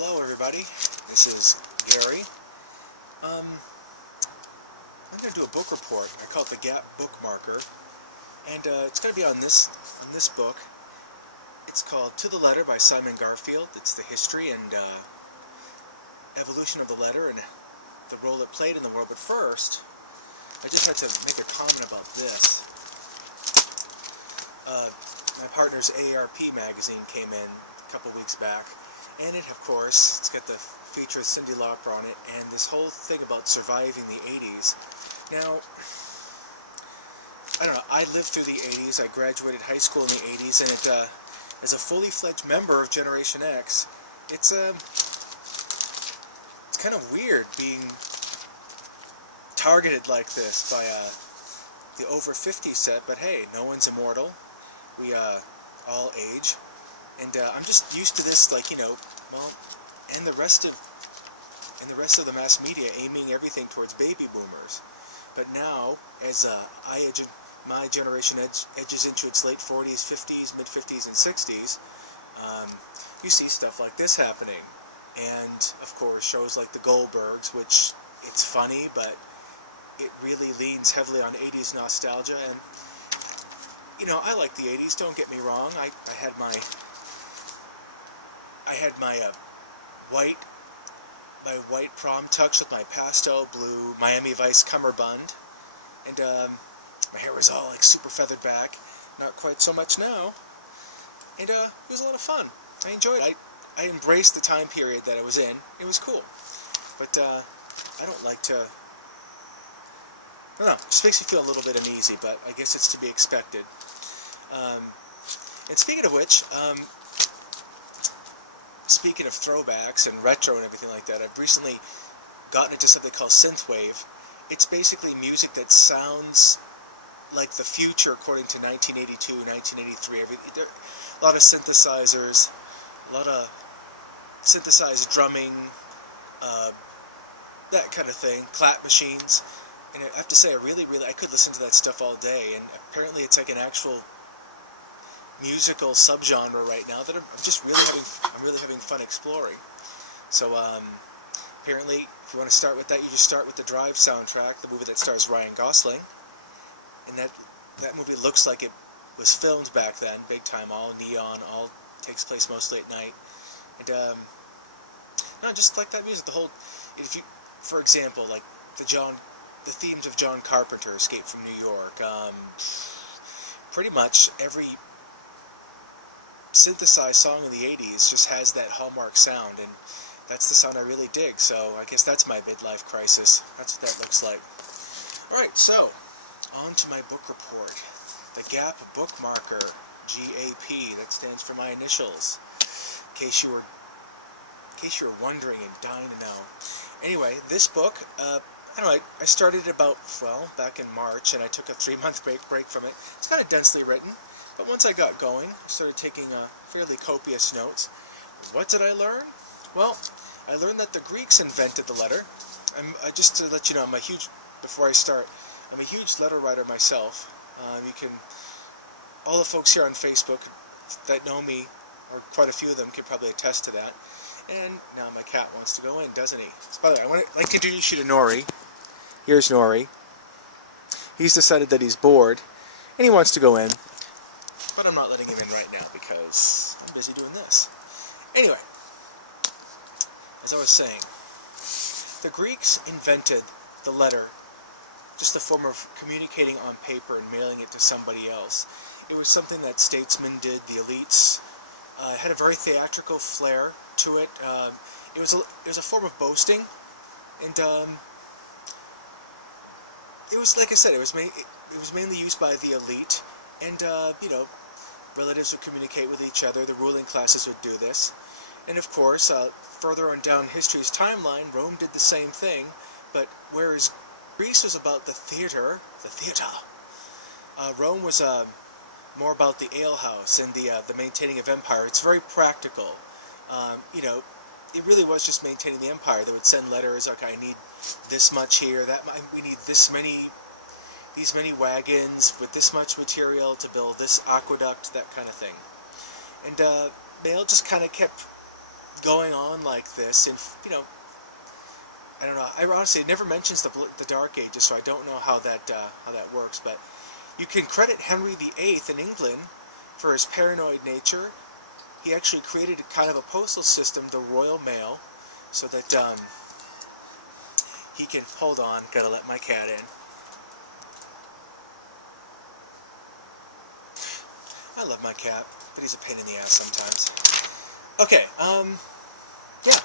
Hello everybody, this is Gary. I'm going to do a book report. I call it the GaP Bookmarker, and it's going to be on this book. It's called To the Letter by Simon Garfield. It's the history and evolution of the letter and the role it played in the world. But first, I just had to make a comment about this. My partner's ARP magazine came in a couple weeks back, and it, of course, it's got the feature with Cyndi Lauper on it, and this whole thing about surviving the 80s. Now, I don't know, I lived through the 80s, I graduated high school in the 80s, and it, as a fully fledged member of Generation X, it's kind of weird being targeted like this by the over 50 set, but hey, no one's immortal. We all age, and I'm just used to this, like, you know, well, and the rest of the mass media aiming everything towards baby boomers. But now, as my generation edges into its late 40s, 50s, mid 50s, and 60s, you see stuff like this happening, and of course shows like the Goldbergs, which it's funny, but it really leans heavily on 80s nostalgia. And you know, I like the 80s, don't get me wrong. I had my white prom tux with my pastel blue Miami Vice cummerbund, and my hair was all like super feathered back. Not quite so much now, and it was a lot of fun. I enjoyed it. I embraced the time period that I was in. It was cool, but I don't like to. I don't know, it just makes me feel a little bit uneasy, but I guess it's to be expected. And speaking of which, speaking of throwbacks and retro and everything like that, I've recently gotten into something called synthwave. It's basically music that sounds like the future according to 1982, 1983. A lot of synthesizers, a lot of synthesized drumming, that kind of thing, clap machines. And I have to say, I could listen to that stuff all day, and apparently it's like an actual musical subgenre right now that I'm really having fun exploring. So apparently, if you want to start with that, you just start with the Drive soundtrack, the movie that stars Ryan Gosling, and that movie looks like it was filmed back then, big time, all neon, all takes place mostly at night, and no, just like that music. The whole, if you, for example, like the themes of John Carpenter, Escape from New York, pretty much every synthesized song in the 80s just has that hallmark sound, and that's the sound I really dig. So I guess that's my midlife crisis. That's what that looks like. Alright, so on to my book report. The GaP Bookmarker, GaP, that stands for my initials, in case you were wondering and dying to know. Anyway, this book, I don't know, I started it about, back in March, and I took a 3-month break from it. It's kind of densely written, but once I got going, I started taking fairly copious notes. What did I learn? Well, I learned that the Greeks invented the letter. Just to let you know, before I start, I'm a huge letter writer myself. All the folks here on Facebook that know me, or quite a few of them, can probably attest to that. And now my cat wants to go in, doesn't he? So, by the way, I'd like to introduce you to Nori. Here's Nori. He's decided that he's bored, and he wants to go in. But I'm not letting him in right now because I'm busy doing this. Anyway, as I was saying, the Greeks invented the letter, just the form of communicating on paper and mailing it to somebody else. It was something that statesmen did, the elites. It had a very theatrical flair to it. It was a form of boasting, and it was, like I said, it was mainly used by the elite, and you know, relatives would communicate with each other. The ruling classes would do this, and of course, further on down history's timeline, Rome did the same thing. But whereas Greece was about the theater, Rome was more about the alehouse and the maintaining of empire. It's very practical. You know, it really was just maintaining the empire. They would send letters like, I need this much here, we need these many wagons with this much material to build this aqueduct, that kind of thing. And mail just kind of kept going on like this, and I don't know. I honestly, it never mentions the Dark Ages, so I don't know how that works. But you can credit Henry VIII in England for his paranoid nature. He actually created a kind of a postal system, the Royal Mail, so that he can, hold on, gotta let my cat in. I love my cat, but he's a pain in the ass sometimes. Okay, yeah.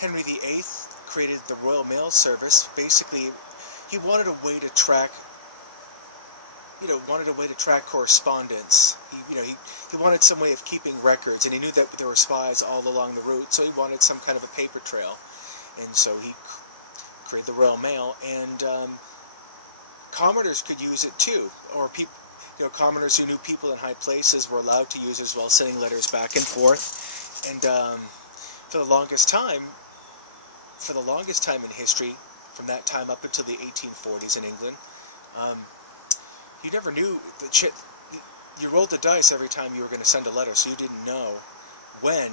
Henry VIII created the Royal Mail Service. Basically, he wanted a way to track, correspondence. He wanted some way of keeping records, and he knew that there were spies all along the route, so he wanted some kind of a paper trail. And so he created the Royal Mail, and commoners could use it too, or people. Commoners who knew people in high places were allowed to use it as well, sending letters back and forth. And for the longest time in history, from that time up until the 1840s in England, you never knew you rolled the dice every time you were going to send a letter, so you didn't know when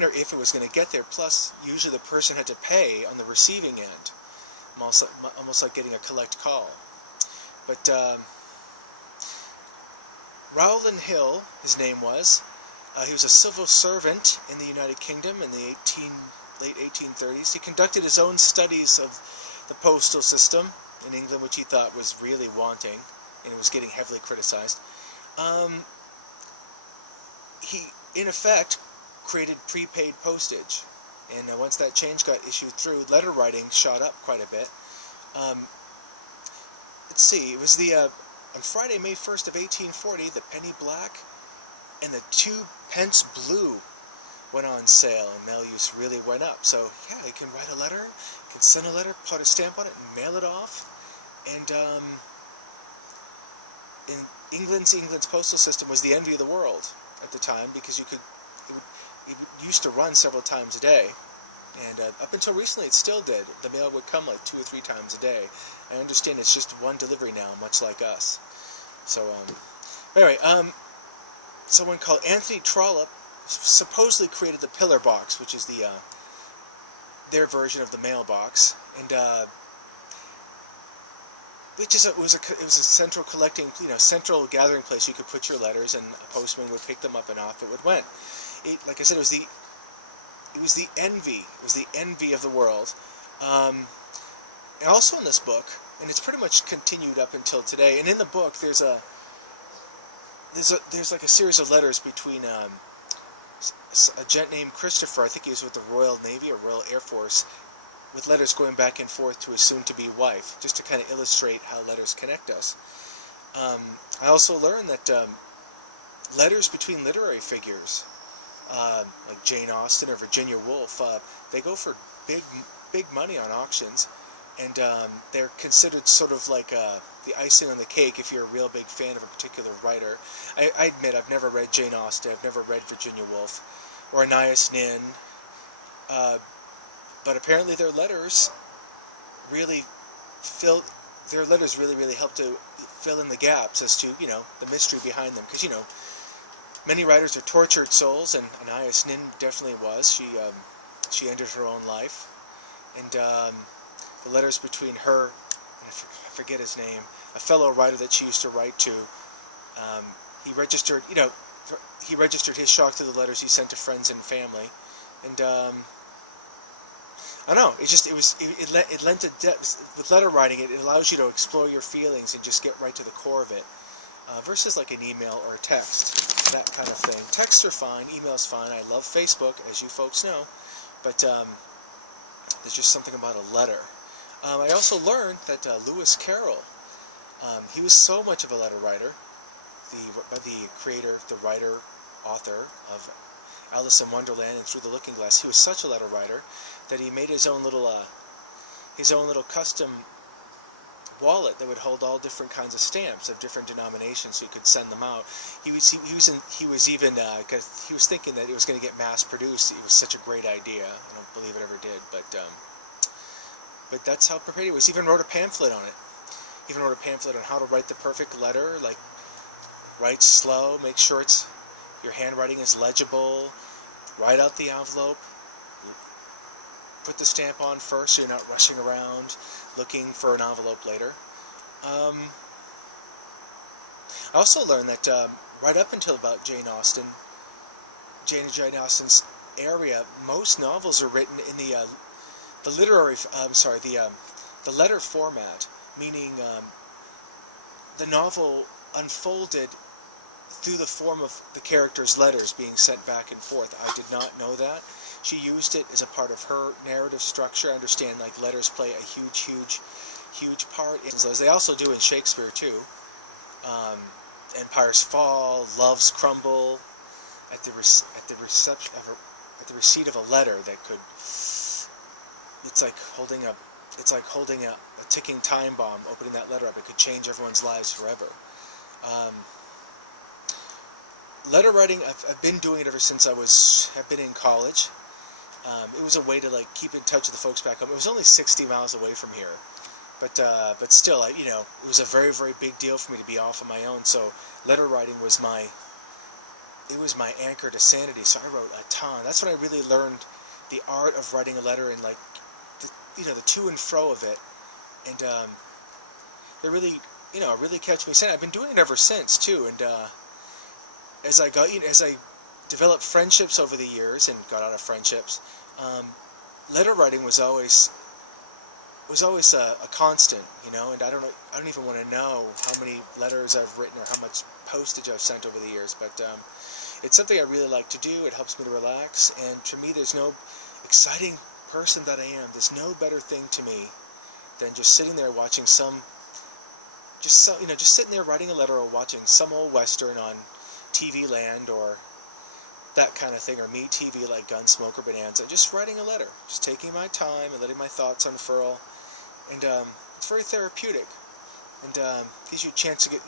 or if it was going to get there. Plus, usually the person had to pay on the receiving end, almost like getting a collect call. But Rowland Hill, his name was. He was a civil servant in the United Kingdom in the late 1830s. He conducted his own studies of the postal system in England, which he thought was really wanting, and it was getting heavily criticized. He, in effect, created prepaid postage, and once that change got issued through, letter writing shot up quite a bit. Let's see, it was on Friday, May 1st of 1840, the penny black and the 2 pence blue went on sale, and mail use really went up. So yeah, you can write a letter, you can send a letter, put a stamp on it, and mail it off. And in England's postal system was the envy of the world at the time, because it used to run several times a day. And up until recently, it still did. The mail would come like 2 or 3 times a day. I understand it's just one delivery now, much like us. So, anyway, someone called Anthony Trollope supposedly created the pillar box, which is their version of the mailbox, and it was a central collecting, central gathering place. You could put your letters, and a postman would pick them up, and off it went. Like I said, it was the envy of the world. And also in this book, and it's pretty much continued up until today. And in the book, there's like a series of letters between a gent named Christopher. I think he was with the Royal Navy or Royal Air Force, with letters going back and forth to his soon-to-be wife, just to kind of illustrate how letters connect us. I also learned that letters between literary figures, like Jane Austen or Virginia Woolf, they go for big money on auctions, and they're considered sort of like the icing on the cake if you're a real big fan of a particular writer. I admit I've never read Jane Austen, I've never read Virginia Woolf, or Anais Nin, but apparently their letters really help to fill in the gaps as to, the mystery behind them, because, many writers are tortured souls, and Anais Nin definitely was. She ended her own life, and the letters between her, and I forget his name, a fellow writer that she used to write to, he registered his shock through the letters he sent to friends and family, and I don't know, it lent a depth. With letter writing, it allows you to explore your feelings and just get right to the core of it, versus like an email or a text, that kind of thing. Texts are fine, email's fine. I love Facebook, as you folks know, but there's just something about a letter. I also learned that Lewis Carroll, he was so much of a letter writer, the writer, author of Alice in Wonderland and Through the Looking Glass. He was such a letter writer that he made his own little custom wallet that would hold all different kinds of stamps of different denominations, so you could send them out. He was thinking that it was going to get mass produced. It was such a great idea. I don't believe it ever did, but that's how prepared he was. He even wrote a pamphlet on it. He even wrote a pamphlet on how to write the perfect letter, like write slow, make sure your handwriting is legible, write out the envelope, put the stamp on first so you're not rushing around looking for an envelope later. I also learned that right up until about Jane and Jane Austen's area, most novels are written in the letter format, meaning the novel unfolded through the form of the characters' letters being sent back and forth. I did not know that. She used it as a part of her narrative structure. I understand like letters play a huge part in those. They also do in Shakespeare too. Empires fall, loves crumble, at the receipt of a letter that could. It's like holding a ticking time bomb. Opening that letter up, it could change everyone's lives forever. Letter writing, I've been doing it ever since I've been in college. It was a way to like keep in touch with the folks back home. It was only 60 miles away from here, but still, it was a very, very big deal for me to be off on my own. So letter writing was my anchor to sanity. So I wrote a ton. That's when I really learned the art of writing a letter and like the to and fro of it, and it really really kept me sane. I've been doing it ever since too, and as I developed friendships over the years and got out of friendships, letter writing was always a constant, and I don't even want to know how many letters I've written or how much postage I've sent over the years, but it's something I really like to do. It helps me to relax, and to me there's no exciting person that I am, there's no better thing to me than just sitting there watching just sitting there writing a letter or watching some old western on TV Land or that kind of thing, or Me TV like Gunsmoke or Bonanza, just writing a letter, just taking my time and letting my thoughts unfurl, and it's very therapeutic, and gives you a chance to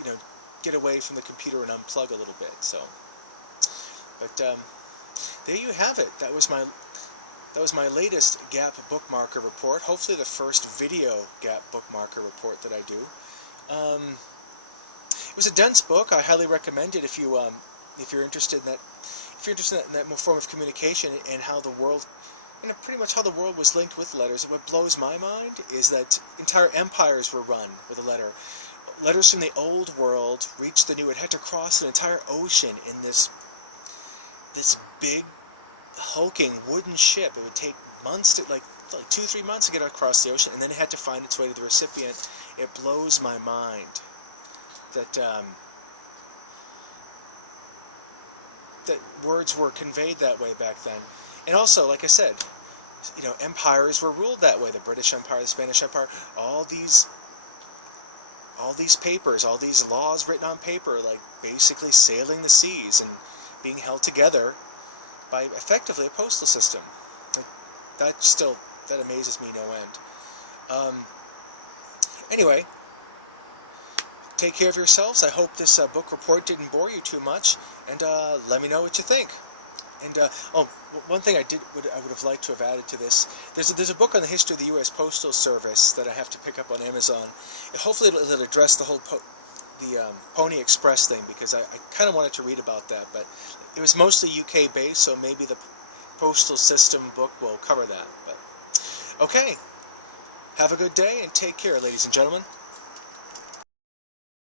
get away from the computer and unplug a little bit. So, but there you have it. That was my latest GaP Bookmarker report. Hopefully the first video GaP Bookmarker report that I do. It was a dense book. I highly recommend it if you're interested in that. If you're interested in that form of communication and how the world, pretty much how the world was linked with letters. What blows my mind is that entire empires were run with a letter. Letters from the old world reached the new. It had to cross an entire ocean in this big, hulking wooden ship. It would take months like 2-3 months to get across the ocean, and then it had to find its way to the recipient. It blows my mind that that words were conveyed that way back then. And also, like I said, empires were ruled that way. The British Empire, the Spanish Empire, all these papers, all these laws written on paper, like basically sailing the seas and being held together by effectively a postal system. That amazes me no end. Anyway, take care of yourselves. I hope this book report didn't bore you too much, and let me know what you think. And one thing I would have liked to have added to this. There's a book on the history of the U.S. Postal Service that I have to pick up on Amazon. Hopefully it'll address the whole Pony Express thing, because I kind of wanted to read about that, but it was mostly UK based, so maybe the postal system book will cover that. But okay, have a good day and take care, ladies and gentlemen.